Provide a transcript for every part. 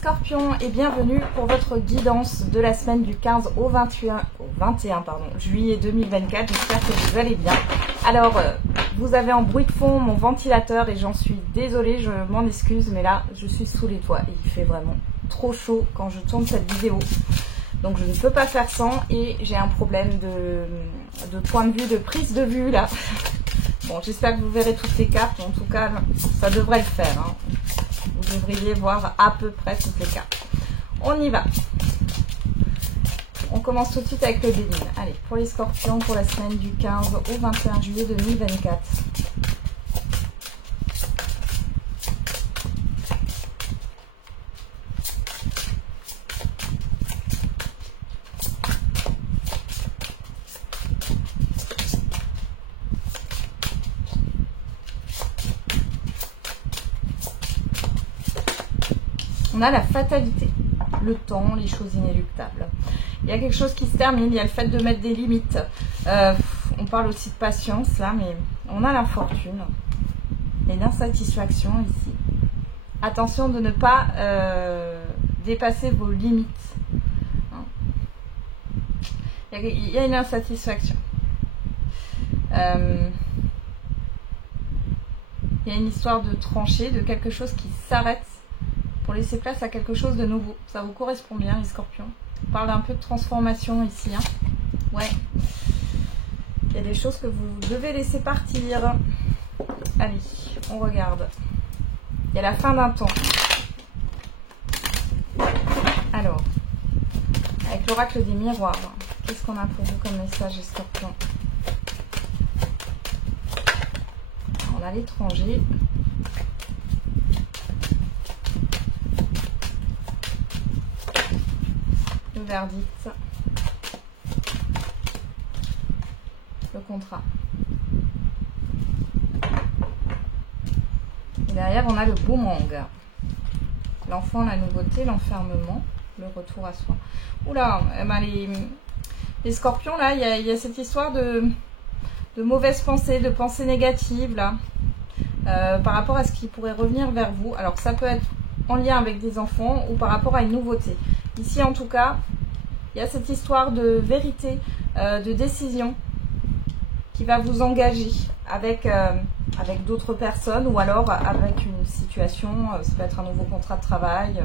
Scorpions et bienvenue pour votre guidance de la semaine du 15 au 21 juillet 2024. J'espère que vous allez bien. Alors, vous avez en bruit de fond mon ventilateur et j'en suis désolée, je m'en excuse, mais là, je suis sous les toits et il fait vraiment trop chaud quand je tourne cette vidéo. Donc, je ne peux pas faire sans et j'ai un problème de point de vue, de prise de vue là. Bon, j'espère que vous verrez toutes les cartes. En tout cas, ça devrait le faire, hein. Vous devriez voir à peu près toutes les cartes. On y va. On commence tout de suite avec le déline. Allez, pour les scorpions, pour la semaine du 15 au 21 juillet 2024. On a la fatalité, le temps, les choses inéluctables. Il y a quelque chose qui se termine, il y a le fait de mettre des limites. On parle aussi de patience là, mais on a l'infortune et l'insatisfaction ici. Attention de ne pas dépasser vos limites. Il y a une insatisfaction. Il y a une histoire de trancher, de quelque chose qui s'arrête pour laisser place à quelque chose de nouveau. Ça vous correspond bien, les scorpions. On parle un peu de transformation ici. Hein. Ouais. Il y a des choses que vous devez laisser partir. Allez, on regarde. Il y a la fin d'un temps. Alors, avec l'oracle des miroirs, qu'est-ce qu'on a pour vous comme message, les scorpions? On a l'étranger. Le verdict, le contrat. Et derrière, on a le boomerang. L'enfant, la nouveauté, l'enfermement, le retour à soi. Oula, les scorpions, là, il y a cette histoire de mauvaises pensées, de pensées négatives, là, par rapport à ce qui pourrait revenir vers vous. Alors, ça peut être en lien avec des enfants ou par rapport à une nouveauté. Ici, en tout cas, il y a cette histoire de vérité, de décision qui va vous engager avec d'autres personnes ou alors avec une situation. Ça peut être un nouveau contrat de travail.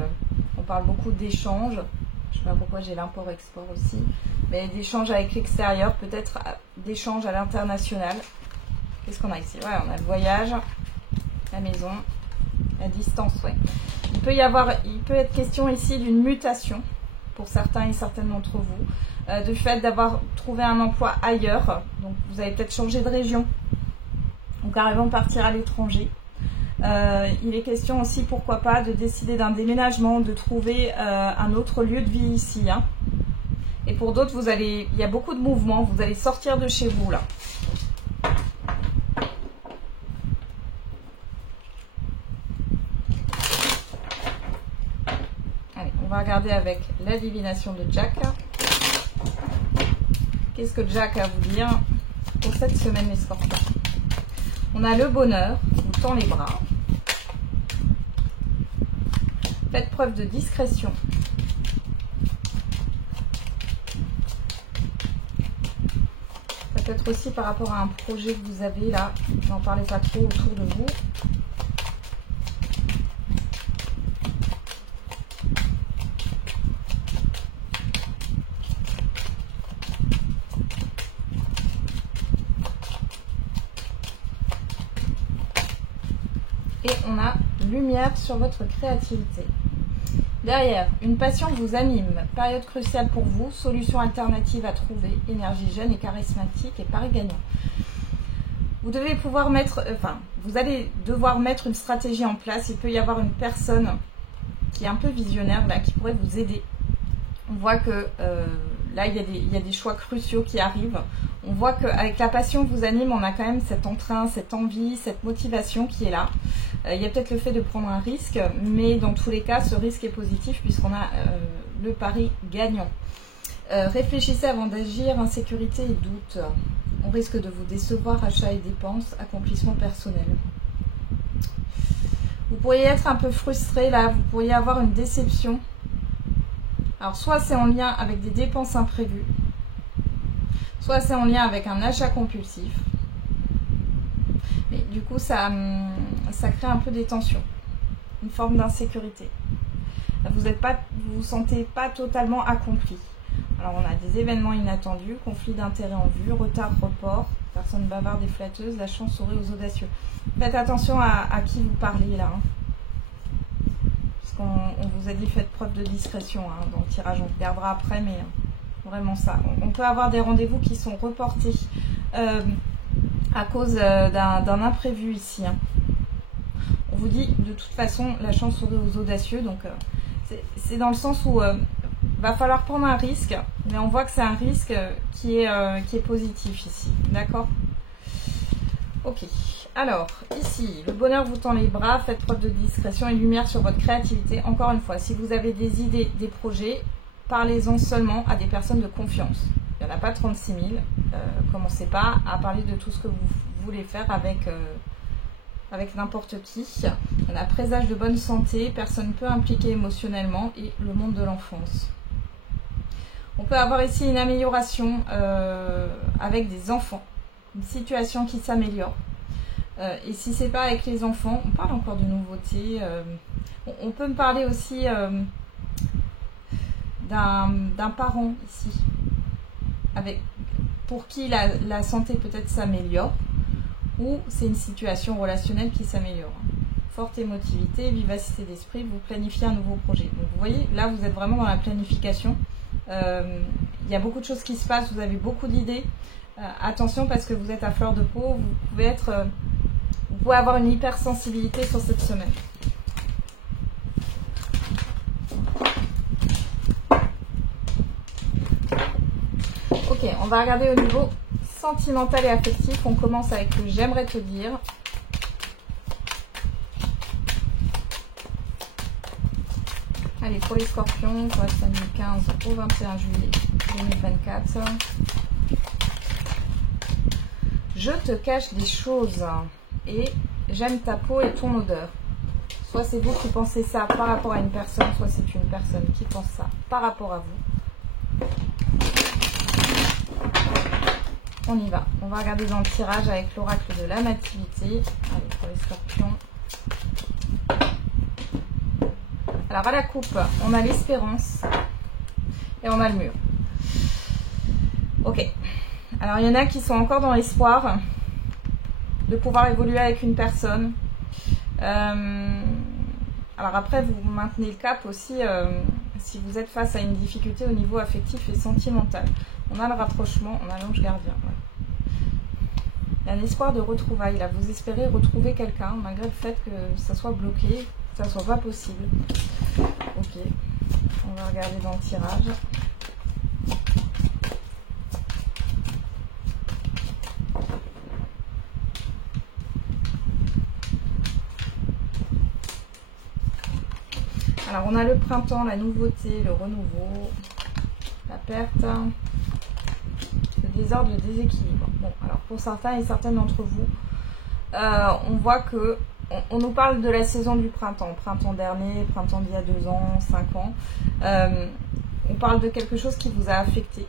On parle beaucoup d'échanges. Je ne sais pas pourquoi j'ai l'import-export aussi. Mais d'échanges avec l'extérieur, peut-être d'échanges à l'international. Qu'est-ce qu'on a ici? Ouais, on a le voyage, la maison, la distance, ouais. Il peut être question ici d'une mutation pour certains et certaines d'entre vous, du fait d'avoir trouvé un emploi ailleurs. Donc vous avez peut-être changé de région ou carrément partir à l'étranger. Il est question aussi, pourquoi pas, de décider d'un déménagement, de trouver un autre lieu de vie ici. Hein. Et pour d'autres, il y a beaucoup de mouvements, vous allez sortir de chez vous là. On va regarder avec la divination de Jack. Qu'est-ce que Jack a à vous dire pour cette semaine, les scorpions? On a le bonheur, vous tend les bras. Faites preuve de discrétion. Ça peut être aussi par rapport à un projet que vous avez là. N'en parlez pas trop autour de vous. Et on a lumière sur votre créativité. Derrière, une passion vous anime. Période cruciale pour vous. Solution alternative à trouver. Énergie jeune et charismatique et pari gagnant. Vous devez pouvoir vous allez devoir mettre une stratégie en place. Il peut y avoir une personne qui est un peu visionnaire là, qui pourrait vous aider. On voit que là, il y a des choix cruciaux qui arrivent. On voit qu'avec la passion qui vous anime, on a quand même cet entrain, cette envie, cette motivation qui est là. Il y a peut-être le fait de prendre un risque, mais dans tous les cas, ce risque est positif puisqu'on a le pari gagnant. Réfléchissez avant d'agir, insécurité et doute. On risque de vous décevoir, achats et dépenses, accomplissement personnel. Vous pourriez être un peu frustré là, vous pourriez avoir une déception. Alors soit c'est en lien avec des dépenses imprévues, soit c'est en lien avec un achat compulsif. Mais du coup ça crée un peu des tensions, une forme d'insécurité. Vous vous sentez pas totalement accompli. Alors on a des événements inattendus, conflits d'intérêts en vue, retard, report, personnes bavardes et flatteuses, la chance sourit aux audacieux. Faites attention à qui vous parlez là. Parce qu'on vous a dit faites preuve de discrétion dans le tirage, on regardera après, mais vraiment ça. On peut avoir des rendez-vous qui sont reportés à cause d'un imprévu ici. On vous dit de toute façon la chance sourit aux audacieux, donc c'est dans le sens où va falloir prendre un risque, mais on voit que c'est un risque qui est positif ici, d'accord? Ok, alors ici, le bonheur vous tend les bras, faites preuve de discrétion et lumière sur votre créativité. Encore une fois, si vous avez des idées, des projets, parlez-en seulement à des personnes de confiance. Il n'y en a pas 36 000, commencez pas à parler de tout ce que vous voulez faire avec n'importe qui. On a présage de bonne santé, personne peu impliquée émotionnellement et le monde de l'enfance. On peut avoir ici une amélioration avec des enfants, une situation qui s'améliore. Et si c'est pas avec les enfants, on parle encore de nouveautés. On peut me parler aussi d'un parent ici, pour qui la santé peut-être s'améliore, ou c'est une situation relationnelle qui s'améliore. Forte émotivité, vivacité d'esprit, vous planifiez un nouveau projet. Donc vous voyez, là vous êtes vraiment dans la planification. Il y a beaucoup de choses qui se passent, vous avez beaucoup d'idées. Attention parce que vous êtes à fleur de peau, vous pouvez avoir une hypersensibilité sur cette semaine. Ok, on va regarder au niveau sentimental et affectif. On commence avec le j'aimerais te dire. Allez, pour les scorpions, pour la semaine du 15 au 21 juillet 2024. Je te cache des choses et j'aime ta peau et ton odeur. Soit c'est vous qui pensez ça par rapport à une personne, soit c'est une personne qui pense ça par rapport à vous. On y va. On va regarder dans le tirage avec l'oracle de la nativité. Allez, pour les scorpions. Alors à la coupe, on a l'espérance et on a le mur. Ok. Alors il y en a qui sont encore dans l'espoir de pouvoir évoluer avec une personne. Alors après, vous maintenez le cap aussi si vous êtes face à une difficulté au niveau affectif et sentimental. On a le rapprochement, on a l'ange gardien. Ouais. Il y a un espoir de retrouvailles. Là, vous espérez retrouver quelqu'un malgré le fait que ça soit bloqué, que ça soit pas possible. Ok, on va regarder dans le tirage. Alors, on a le printemps, la nouveauté, le renouveau, la perte, le désordre, le déséquilibre. Bon, alors pour certains et certaines d'entre vous, on voit que on nous parle de la saison du printemps, printemps dernier, printemps d'il y a 2 ans, 5 ans. On parle de quelque chose qui vous a affecté,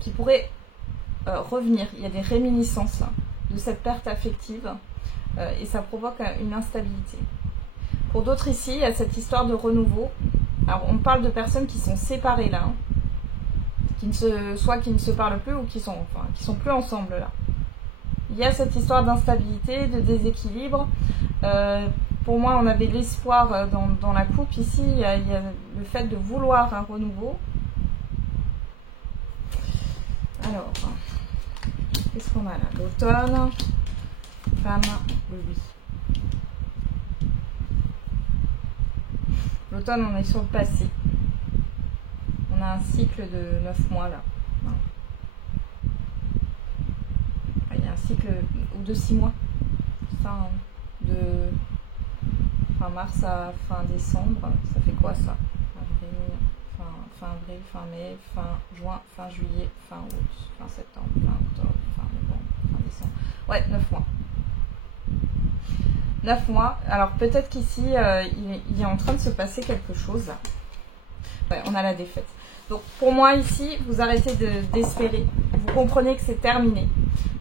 qui pourrait revenir. Il y a des réminiscences de cette perte affective et ça provoque une instabilité. Pour d'autres ici, il y a cette histoire de renouveau. Alors on parle de personnes qui sont séparées là, soit qui ne se parlent plus ou qui sont plus ensemble là. Il y a cette histoire d'instabilité, de déséquilibre. Pour moi, on avait l'espoir dans la coupe ici. Il y a le fait de vouloir un renouveau. Alors, qu'est-ce qu'on a là? L'automne, femme, lui. L'automne, on est sur le passé. On a un cycle de 9 mois là. Il y a un cycle ou de 6 mois. Fin mars à fin décembre. Ça fait quoi ça? Fin avril, fin mai, fin juin, fin juillet, fin août, fin septembre, fin octobre, fin novembre, fin décembre. Ouais, 9 mois. 9 mois. Alors peut-être qu'ici, il est en train de se passer quelque chose. Ouais, on a la défaite. Donc pour moi ici, vous arrêtez d'espérer. Vous comprenez que c'est terminé.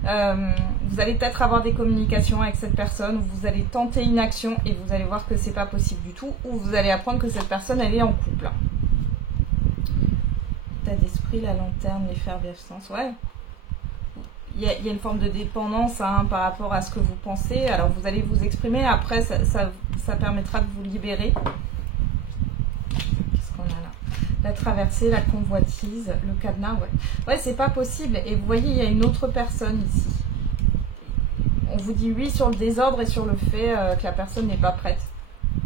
Vous allez peut-être avoir des communications avec cette personne, vous allez tenter une action et vous allez voir que c'est pas possible du tout, ou vous allez apprendre que cette personne elle est en couple. État d'esprit, la lanterne, l'effervescence, ouais. Il y a une forme de dépendance hein, par rapport à ce que vous pensez. Alors vous allez vous exprimer, après ça permettra de vous libérer. Qu'est-ce qu'on a là? La traversée, la convoitise, le cadenas, ouais. Ouais, c'est pas possible. Et vous voyez, il y a une autre personne ici. On vous dit oui sur le désordre et sur le fait que la personne n'est pas prête.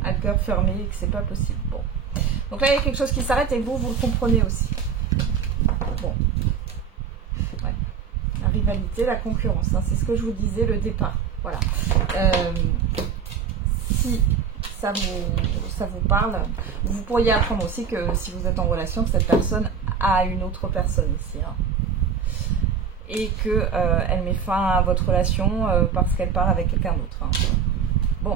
À le cœur fermé et que c'est pas possible. Bon. Donc là, il y a quelque chose qui s'arrête et vous le comprenez aussi. Bon. Ouais. La rivalité, la concurrence. Hein, c'est ce que je vous disais, le départ. Voilà. Si ça vous parle, vous pourriez apprendre aussi que si vous êtes en relation, que cette personne a une autre personne ici. Hein, et qu'elle met fin à votre relation parce qu'elle part avec quelqu'un d'autre. Hein. Bon.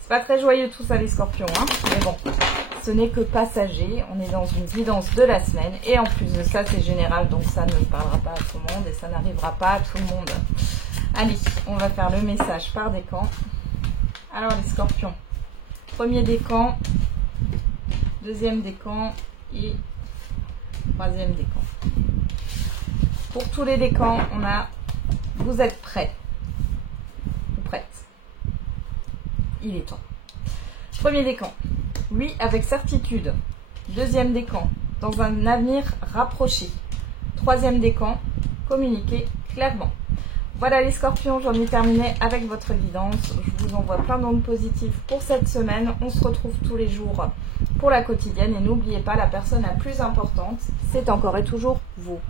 C'est pas très joyeux tout ça les scorpions. Hein, mais bon. Ce n'est que passager, on est dans une guidance de la semaine et en plus de ça c'est général donc ça ne parlera pas à tout le monde et ça n'arrivera pas à tout le monde. Allez, on va faire le message par décan. Alors les scorpions, premier décan, deuxième décan et troisième décan. Pour tous les décans, on a vous êtes prêts ou prête. Il est temps. Premier décan. Oui, avec certitude. Deuxième décan, dans un avenir rapproché. Troisième décan, communiquer clairement. Voilà les scorpions, j'en ai terminé avec votre guidance. Je vous envoie plein d'ondes positives pour cette semaine. On se retrouve tous les jours pour la quotidienne. Et n'oubliez pas, la personne la plus importante, c'est encore et toujours vous.